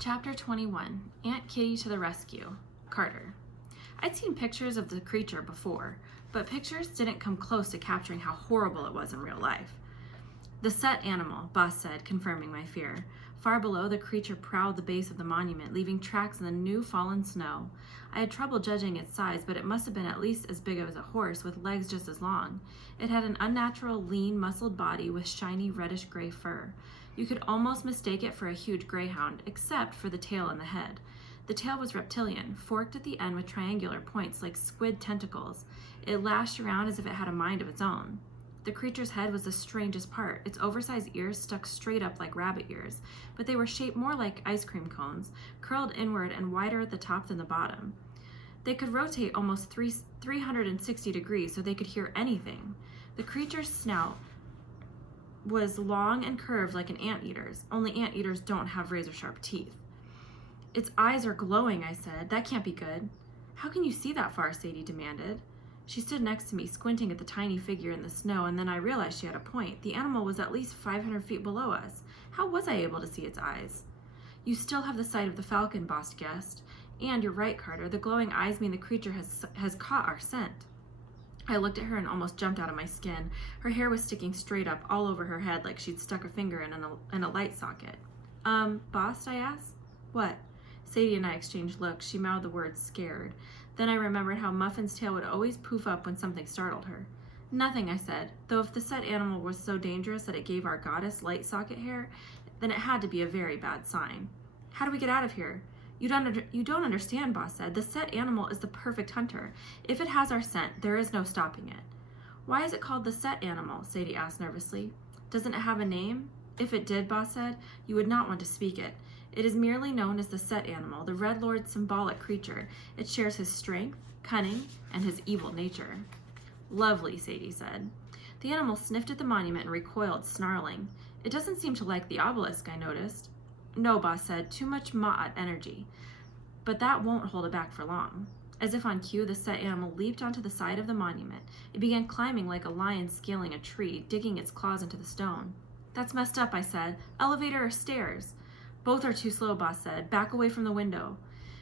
Chapter 21, Aunt Kitty to the Rescue, Carter. I'd seen pictures of the creature before, but pictures didn't come close to capturing how horrible it was in real life. The set animal, Boss said, confirming my fear. Far below, the creature prowled the base of the monument, leaving tracks in the new fallen snow. I had trouble judging its size, but it must have been at least as big as a horse, with legs just as long. It had an unnatural, lean, muscled body with shiny reddish-gray fur. You could almost mistake it for a huge greyhound, except for the tail and the head. The tail was reptilian, forked at the end with triangular points like squid tentacles. It lashed around as if it had a mind of its own. The creature's head was the strangest part. Its oversized ears stuck straight up like rabbit ears, but they were shaped more like ice cream cones, curled inward and wider at the top than the bottom. They could rotate almost 360 degrees so they could hear anything. The creature's snout was long and curved like an anteater's, only anteaters don't have razor-sharp teeth. Its eyes are glowing, I said. That can't be good. How can you see that far? Sadie demanded. She stood next to me, squinting at the tiny figure in the snow, and then I realized she had a point. The animal was at least 500 feet below us. How was I able to see its eyes? You still have the sight of the falcon, Boss guessed. And you're right, Carter. The glowing eyes mean the creature has caught our scent. I looked at her and almost jumped out of my skin. Her hair was sticking straight up all over her head like she'd stuck a finger in a light socket. Boss, I asked. What? Sadie and I exchanged looks. She mouthed the word scared. Then I remembered how Muffin's tail would always poof up when something startled her. Nothing, I said, though if the set animal was so dangerous that it gave our goddess light socket hair, then it had to be a very bad sign. How do we get out of here? You don't understand, Boss said. The set animal is the perfect hunter. If it has our scent, there is no stopping it. Why is it called the set animal? Sadie asked nervously. Doesn't it have a name? If it did, Boss said, you would not want to speak it. It is merely known as the set animal, the Red Lord's symbolic creature. It shares his strength, cunning, and his evil nature. Lovely, Sadie said. The animal sniffed at the monument and recoiled, snarling. It doesn't seem to like the obelisk, I noticed. No, Boss said, too much Ma'at energy. But that won't hold it back for long. As if on cue, the set animal leaped onto the side of the monument. It began climbing like a lion scaling a tree, digging its claws into the stone. That's messed up, I said. Elevator or stairs? Both are too slow, Boss said. Back away from the window.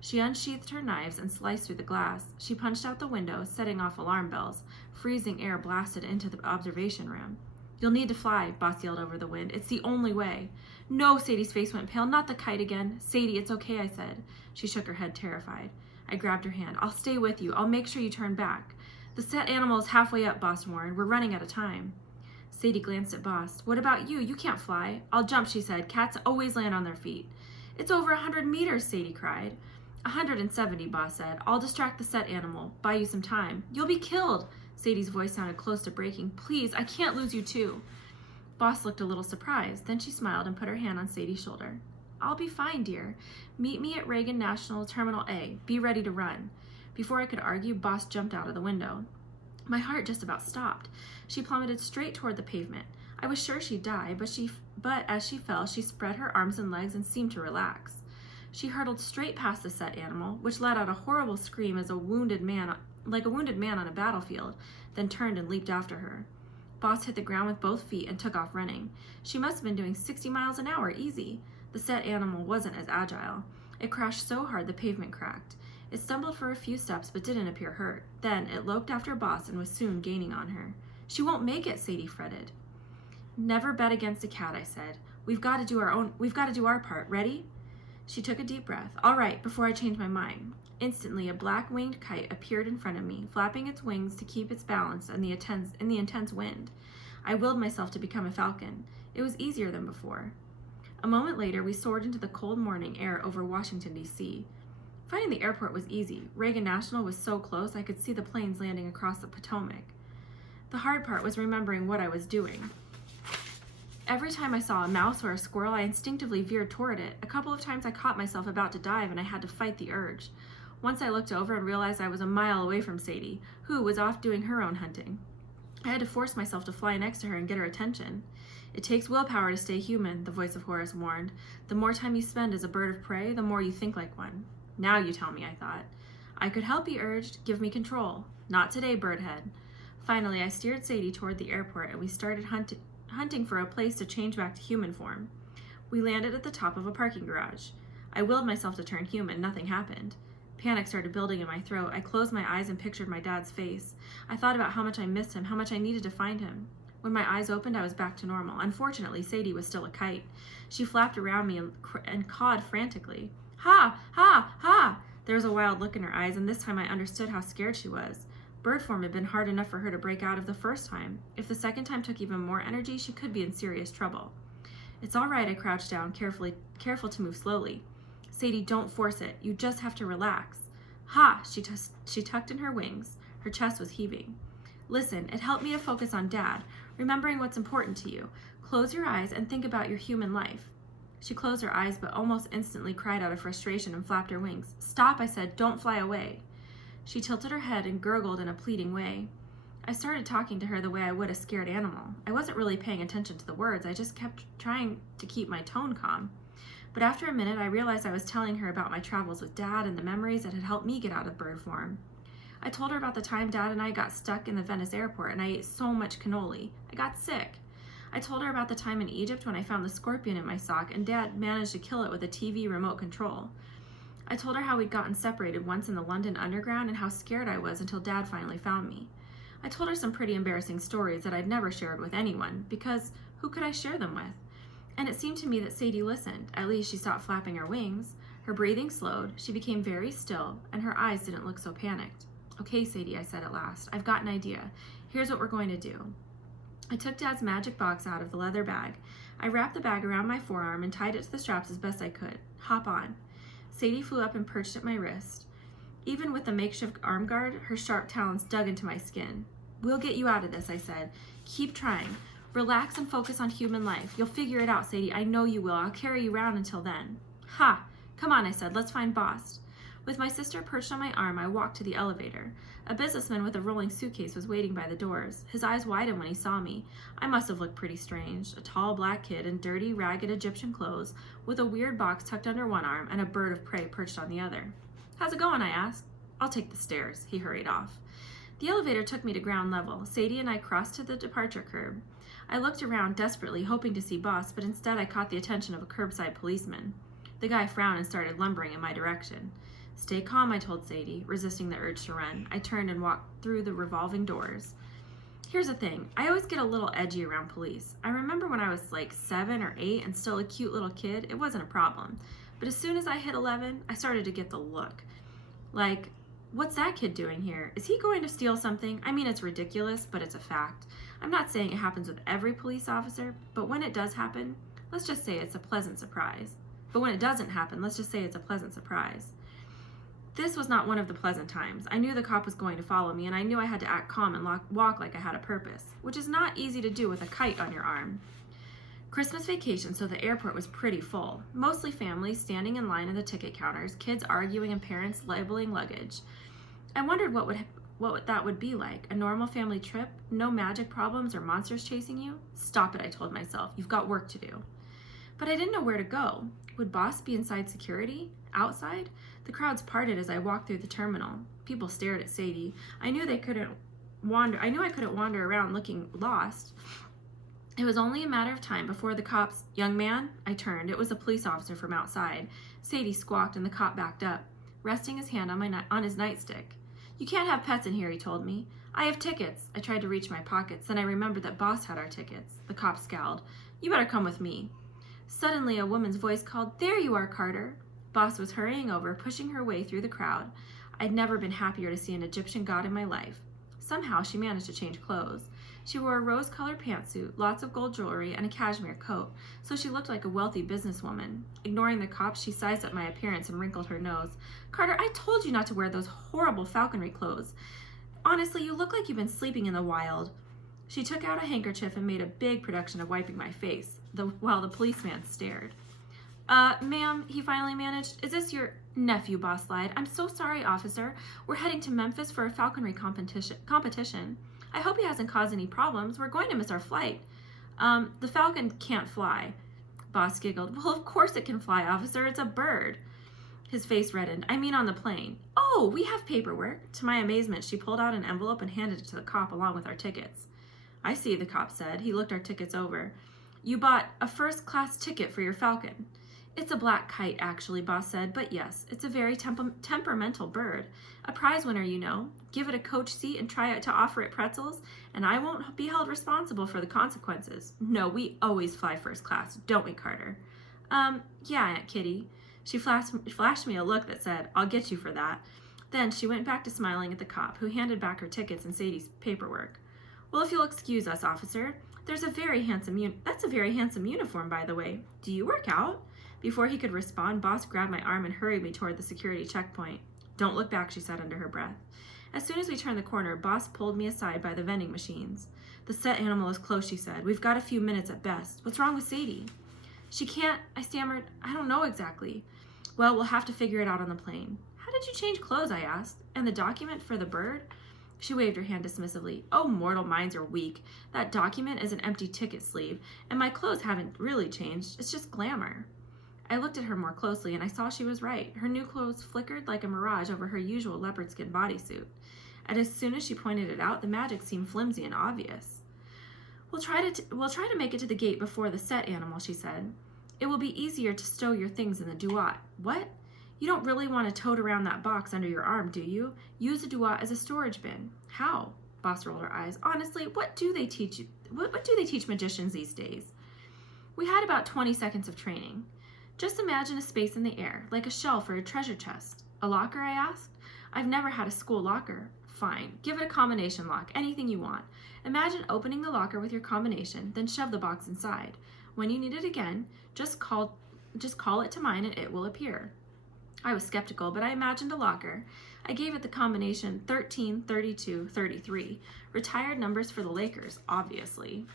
She unsheathed her knives and sliced through the glass. She punched out the window, setting off alarm bells. Freezing air blasted into the observation room. You'll need to fly, Boss yelled over the wind. It's the only way. No, Sadie's face went pale. Not the kite again. Sadie, it's okay, I said. She shook her head, terrified. I grabbed her hand. I'll stay with you. I'll make sure you turn back. The set animal is halfway up, Boss warned. We're running out of time. Sadie glanced at Boss. What about you? You can't fly. I'll jump, she said. Cats always land on their feet. It's over 100 meters, Sadie cried. 170, Boss said. I'll distract the set animal. Buy you some time. You'll be killed. Sadie's voice sounded close to breaking. Please, I can't lose you too. Boss looked a little surprised. Then she smiled and put her hand on Sadie's shoulder. I'll be fine, dear. Meet me at Reagan National Terminal A. Be ready to run. Before I could argue, Boss jumped out of the window. My heart just about stopped. She plummeted straight toward the pavement. I was sure she'd die, but as she fell, she spread her arms and legs and seemed to relax. She hurtled straight past the set animal, which let out a horrible scream as a wounded man on a battlefield, then turned and leaped after her. Boss hit the ground with both feet and took off running. She must have been doing 60 miles an hour, easy. The set animal wasn't as agile. It crashed so hard the pavement cracked. It stumbled for a few steps but didn't appear hurt. Then it loped after Boss and was soon gaining on her. She won't make it, Sadie fretted. Never bet against a cat, I said. We've got to do our part. Ready? She took a deep breath. All right, before I change my mind. Instantly, a black-winged kite appeared in front of me, flapping its wings to keep its balance in the intense wind. I willed myself to become a falcon. It was easier than before. A moment later, we soared into the cold morning air over Washington, D.C. Finding the airport was easy. Reagan National was so close I could see the planes landing across the Potomac. The hard part was remembering what I was doing. Every time I saw a mouse or a squirrel, I instinctively veered toward it. A couple of times I caught myself about to dive and I had to fight the urge. Once I looked over and realized I was a mile away from Sadie, who was off doing her own hunting. I had to force myself to fly next to her and get her attention. It takes willpower to stay human, the voice of Horace warned. The more time you spend as a bird of prey, the more you think like one. Now you tell me, I thought. I could help, he urged. Give me control. Not today, Birdhead. Finally, I steered Sadie toward the airport and we started hunting for a place to change back to human form. We landed at the top of a parking garage. I willed myself to turn human. Nothing happened. Panic started building in my throat. I closed my eyes and pictured my dad's face. I thought about how much I missed him, how much I needed to find him. When my eyes opened, I was back to normal. Unfortunately, Sadie was still a kite. She flapped around me and cawed frantically. Ha! Ha! Ha! There was a wild look in her eyes, and this time I understood how scared she was. Bird form had been hard enough for her to break out of the first time. If the second time took even more energy, she could be in serious trouble. It's all right, I crouched down, careful to move slowly. Sadie, don't force it. You just have to relax. Ha! She tucked in her wings. Her chest was heaving. Listen, it helped me to focus on Dad, remembering what's important to you. Close your eyes and think about your human life. She closed her eyes, but almost instantly cried out of frustration and flapped her wings. Stop, I said. Don't fly away. She tilted her head and gurgled in a pleading way. I started talking to her the way I would a scared animal. I wasn't really paying attention to the words. I just kept trying to keep my tone calm. But after a minute, I realized I was telling her about my travels with Dad and the memories that had helped me get out of bird form. I told her about the time Dad and I got stuck in the Venice airport and I ate so much cannoli. I got sick. I told her about the time in Egypt when I found the scorpion in my sock and Dad managed to kill it with a TV remote control. I told her how we'd gotten separated once in the London Underground and how scared I was until Dad finally found me. I told her some pretty embarrassing stories that I'd never shared with anyone, because who could I share them with? And it seemed to me that Sadie listened. At least she stopped flapping her wings. Her breathing slowed, she became very still, and her eyes didn't look so panicked. Okay, Sadie, I said at last. I've got an idea. Here's what we're going to do. I took Dad's magic box out of the leather bag. I wrapped the bag around my forearm and tied it to the straps as best I could. Hop on. Sadie flew up and perched at my wrist. Even with the makeshift arm guard, her sharp talons dug into my skin. We'll get you out of this, I said. Keep trying. Relax and focus on human life. You'll figure it out, Sadie. I know you will. I'll carry you around until then. Ha! Come on, I said. Let's find Boss. With my sister perched on my arm, I walked to the elevator. A businessman with a rolling suitcase was waiting by the doors. His eyes widened when he saw me. I must have looked pretty strange. A tall black kid in dirty, ragged Egyptian clothes, with a weird box tucked under one arm and a bird of prey perched on the other. How's it going? I asked. I'll take the stairs. He hurried off. The elevator took me to ground level. Sadie and I crossed to the departure curb. I looked around desperately, hoping to see Boss, but instead I caught the attention of a curbside policeman. The guy frowned and started lumbering in my direction. Stay calm, I told Sadie, resisting the urge to run. I turned and walked through the revolving doors. Here's the thing. I always get a little edgy around police. I remember when I was like 7 or 8 and still a cute little kid, it wasn't a problem. But as soon as I hit 11, I started to get the look. Like, what's that kid doing here? Is he going to steal something? I mean, it's ridiculous, but it's a fact. I'm not saying it happens with every police officer, but when it does happen, let's just say it's a pleasant surprise. But when it doesn't happen, let's just say it's a pleasant surprise. This was not one of the pleasant times. I knew the cop was going to follow me, and I knew I had to act calm and walk like I had a purpose, which is not easy to do with a kite on your arm. Christmas vacation, so the airport was pretty full. Mostly families standing in line at the ticket counters, kids arguing and parents labeling luggage. I wondered what that would be like. A normal family trip? No magic problems or monsters chasing you? Stop it, I told myself. You've got work to do. But I didn't know where to go. Would Boss be inside security? Outside? The crowds parted as I walked through the terminal. People stared at Sadie. I knew I couldn't wander around looking lost. It was only a matter of time before the cops, young man, I turned. It was a police officer from outside. Sadie squawked and the cop backed up, resting his hand on his nightstick. You can't have pets in here, he told me. I have tickets. I tried to reach my pockets, then I remembered that Boss had our tickets. The cop scowled. You better come with me. Suddenly, a woman's voice called, There you are, Carter. Boss was hurrying over, pushing her way through the crowd. I'd never been happier to see an Egyptian god in my life. Somehow, she managed to change clothes. She wore a rose-colored pantsuit, lots of gold jewelry, and a cashmere coat, so she looked like a wealthy businesswoman. Ignoring the cops, she sized up my appearance and wrinkled her nose. Carter, I told you not to wear those horrible falconry clothes. Honestly, you look like you've been sleeping in the wild. She took out a handkerchief and made a big production of wiping my face, while the policeman stared. Ma'am, he finally managed, is this your nephew, Boss lied. I'm so sorry, officer. We're heading to Memphis for a falconry competition. I hope he hasn't caused any problems. We're going to miss our flight. The falcon can't fly. Boss giggled. Well, of course it can fly, officer. It's a bird. His face reddened. I mean on the plane. Oh, we have paperwork. To my amazement, she pulled out an envelope and handed it to the cop along with our tickets. I see, the cop said. He looked our tickets over. You bought a first-class ticket for your falcon. It's a black kite, actually, Boss said, but yes, it's a very temperamental bird. A prize winner, you know. Give it a coach seat and try to offer it pretzels, and I won't be held responsible for the consequences. No, we always fly first class, don't we, Carter? Yeah, Aunt Kitty. She flashed me a look that said, I'll get you for that. Then she went back to smiling at the cop, who handed back her tickets and Sadie's paperwork. Well, if you'll excuse us, officer, that's a very handsome uniform, by the way. Do you work out? Before he could respond, Boss grabbed my arm and hurried me toward the security checkpoint. Don't look back, she said under her breath. As soon as we turned the corner, Boss pulled me aside by the vending machines. The set animal is close, she said. We've got a few minutes at best. What's wrong with Sadie? She can't, I stammered. I don't know exactly. Well, we'll have to figure it out on the plane. How did you change clothes, I asked. And the document for the bird? She waved her hand dismissively. Oh, mortal minds are weak. That document is an empty ticket sleeve, and my clothes haven't really changed. It's just glamour. I looked at her more closely, and I saw she was right. Her new clothes flickered like a mirage over her usual leopard skin bodysuit. And as soon as she pointed it out, the magic seemed flimsy and obvious. We'll try to make it to the gate before the set animal, she said. It will be easier to stow your things in the duat. What? You don't really want to tote around that box under your arm, do you? Use the duat as a storage bin. How? Boss rolled her eyes. Honestly, what do they teach you? What do they teach magicians these days? We had about 20 seconds of training. Just imagine a space in the air, like a shelf or a treasure chest. A locker, I asked. I've never had a school locker. Fine, give it a combination lock, anything you want. Imagine opening the locker with your combination, then shove the box inside. When you need it again, just call it to mind and it will appear. I was skeptical, but I imagined a locker. I gave it the combination 13, 32, 33. Retired numbers for the Lakers, obviously.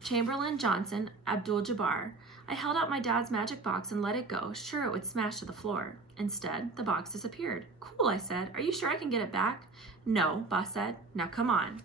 Chamberlain, Johnson, Abdul-Jabbar. I held out my dad's magic box and let it go, sure it would smash to the floor. Instead, the box disappeared. Cool, I said. Are you sure I can get it back? No, Boss said. Now come on.